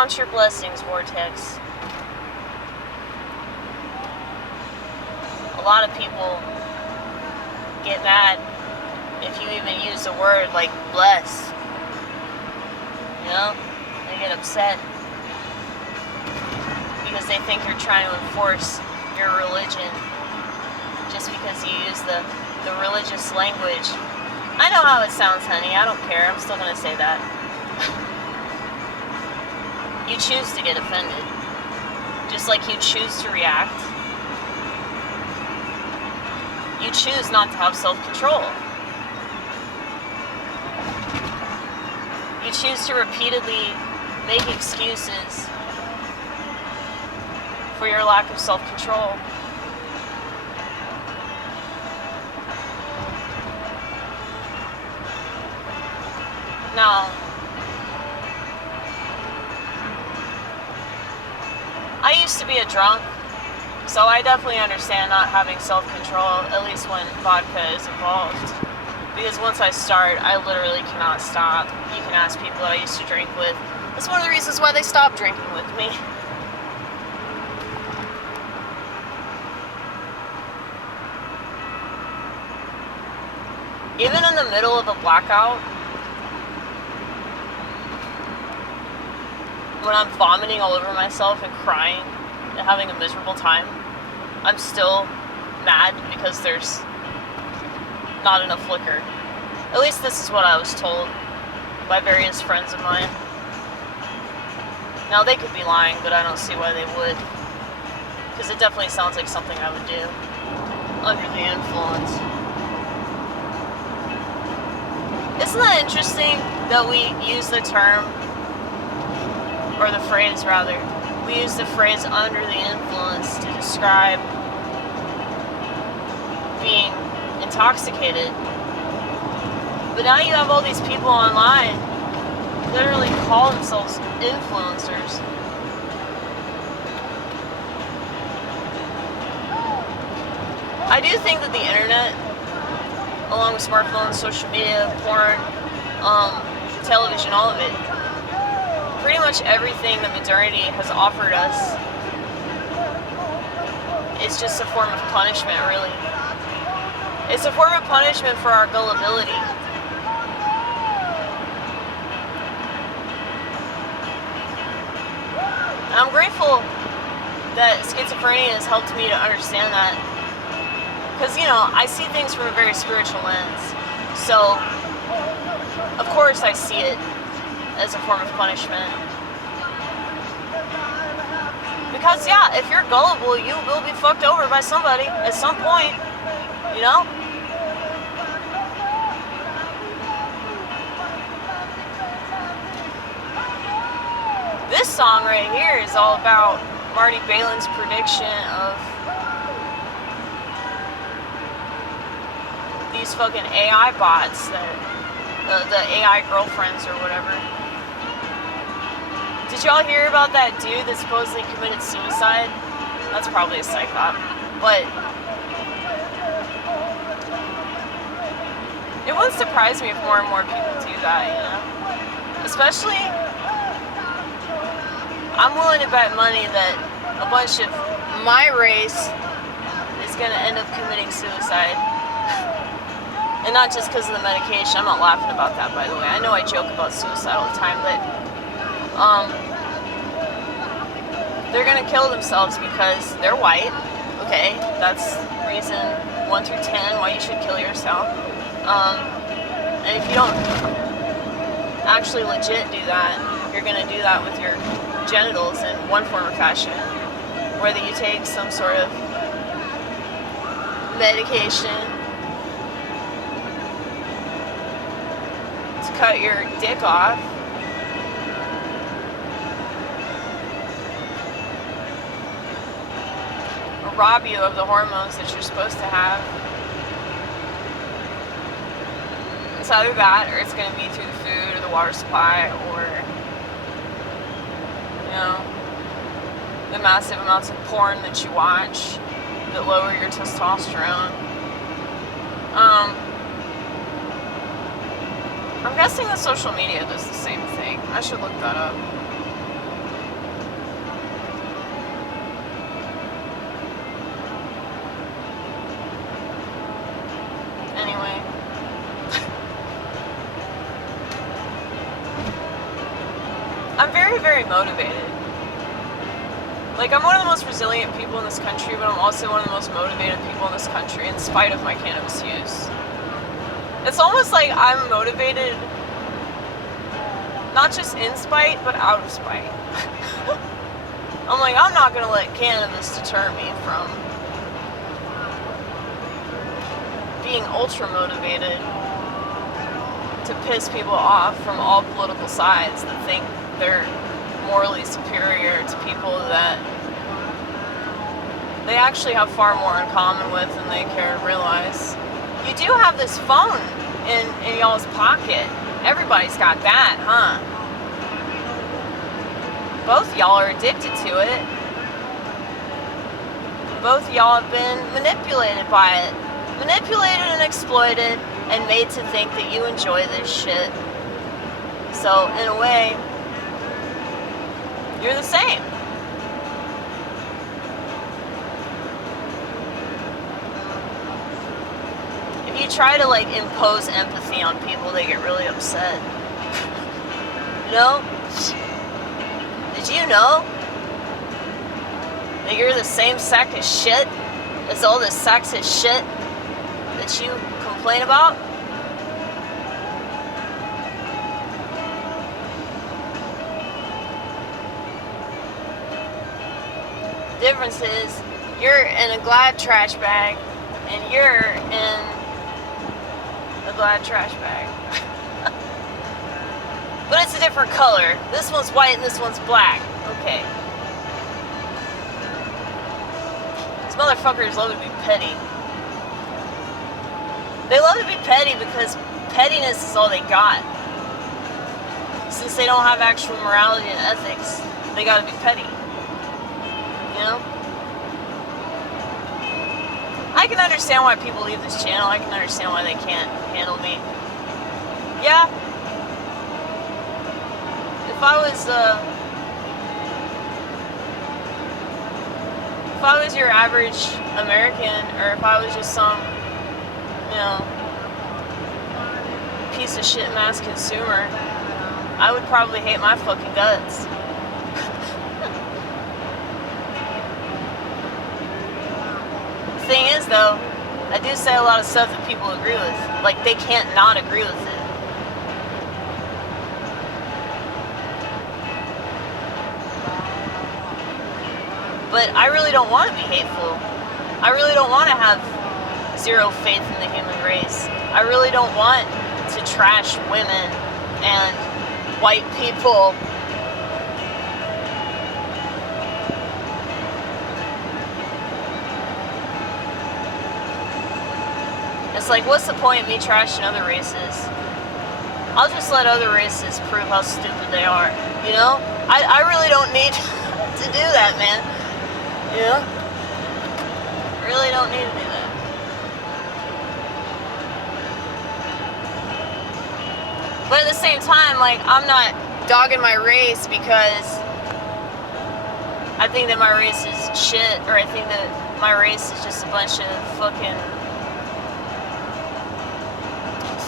Count your blessings, Vortex. A lot of people get mad if you even use a word like bless. You know? They get upset because they think you're trying to enforce your religion just because you use the religious language. I know how it sounds, honey. I don't care. I'm still going to say that. You choose to get offended. Just like you choose to react. You choose not to have self-control. You choose to repeatedly make excuses for your lack of self-control. Now, I used to be a drunk, so I definitely understand not having self-control, at least when vodka is involved. Because once I start, I literally cannot stop. You can ask people that I used to drink with. That's one of the reasons why they stopped drinking with me. Even in the middle of a blackout, when I'm vomiting all over myself and crying and having a miserable time, I'm still mad because there's not enough liquor. At least this is what I was told by various friends of mine. Now, they could be lying, but I don't see why they would. Because it definitely sounds like something I would do under the influence. Isn't that interesting that we use the term, or the phrase rather, we use the phrase under the influence to describe being intoxicated. But now you have all these people online literally call themselves influencers. I do think that the internet, along with smartphones, social media, porn, television, all of it, pretty much everything that modernity has offered us is just a form of punishment, really. It's a form of punishment for our gullibility. And I'm grateful that schizophrenia has helped me to understand that. Because, you know, I see things from a very spiritual lens. So, of course I see it as a form of punishment. Because, yeah, if you're gullible, you will be fucked over by somebody at some point, you know? This song right here is all about Marty Balin's prediction of these fucking AI bots that, the AI girlfriends or whatever. Did y'all hear about that dude that supposedly committed suicide? That's probably a psychopath. But it wouldn't surprise me if more and more people do that, you know? Especially, I'm willing to bet money that a bunch of my race is going to end up committing suicide. And not just because of the medication. I'm not laughing about that, by the way. I know I joke about suicide all the time, but they're gonna kill themselves because they're white. Okay, that's reason 1 through 10 why you should kill yourself. And if you don't actually legit do that, you're gonna do that with your genitals in one form or fashion. Whether you take some sort of medication to cut your dick off, or rob you of the hormones that you're supposed to have. It's either that, or it's going to be through the food or the water supply, or, you know, the massive amounts of porn that you watch that lower your testosterone. I'm guessing that social media does the same thing. I should look that up. I'm very, very motivated. Like, I'm one of the most resilient people in this country, but I'm also one of the most motivated people in this country in spite of my cannabis use. It's almost like I'm motivated not just in spite, but out of spite. I'm like, I'm not gonna let cannabis deter me from being ultra motivated to piss people off from all political sides that think they're morally superior to people that they actually have far more in common with than they care to realize. You do have this phone in y'all's pocket. Everybody's got that, huh? Both y'all are addicted to it. Both y'all have been manipulated by it. Manipulated and exploited and made to think that you enjoy this shit. So, in a way, you're the same. If you try to, like, impose empathy on people, they get really upset. You know? Did you know that you're the same sack of shit as all this sexist shit that you complain about? The difference is you're in a Glad trash bag and you're in a Glad trash bag. But it's a different color. This one's white and this one's black. Okay. These motherfuckers love to be petty. They love to be petty because pettiness is all they got. Since they don't have actual morality and ethics, they gotta be petty. You know? I can understand why people leave this channel. I can understand why they can't handle me. Yeah. If I was your average American, or if I was just some, you know, piece of shit mass consumer, I would probably hate my fucking guts. The thing is, though, I do say a lot of stuff that people agree with. Like, they can't not agree with it. But I really don't want to be hateful. I really don't want to have zero faith in the human race. I really don't want to trash women and white people. It's like, what's the point of me trashing other races? I'll just let other races prove how stupid they are. You know? I really don't need to do that, man. You know? Really don't need to do that. But at the same time, like, I'm not dogging my race because I think that my race is shit, or I think that my race is just a bunch of fucking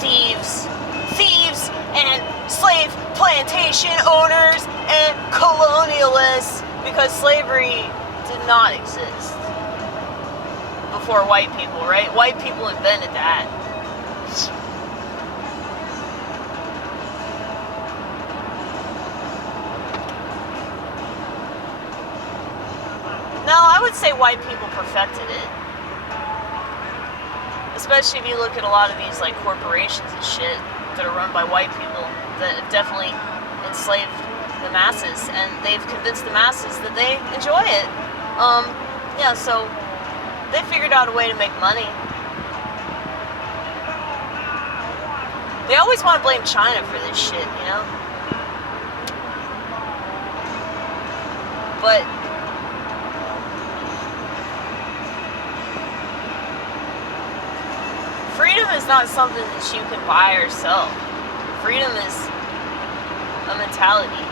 thieves and slave plantation owners and colonialists, because slavery did not exist before white people, right? White people invented that. No, I would say white people perfected it. Especially if you look at a lot of these, like, corporations and shit that are run by white people that have definitely enslaved the masses, and they've convinced the masses that they enjoy it. Yeah, so they figured out a way to make money. They always want to blame China for this shit, you know? But freedom is not something that you can buy or sell. Freedom is a mentality.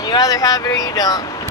And you either have it or you don't.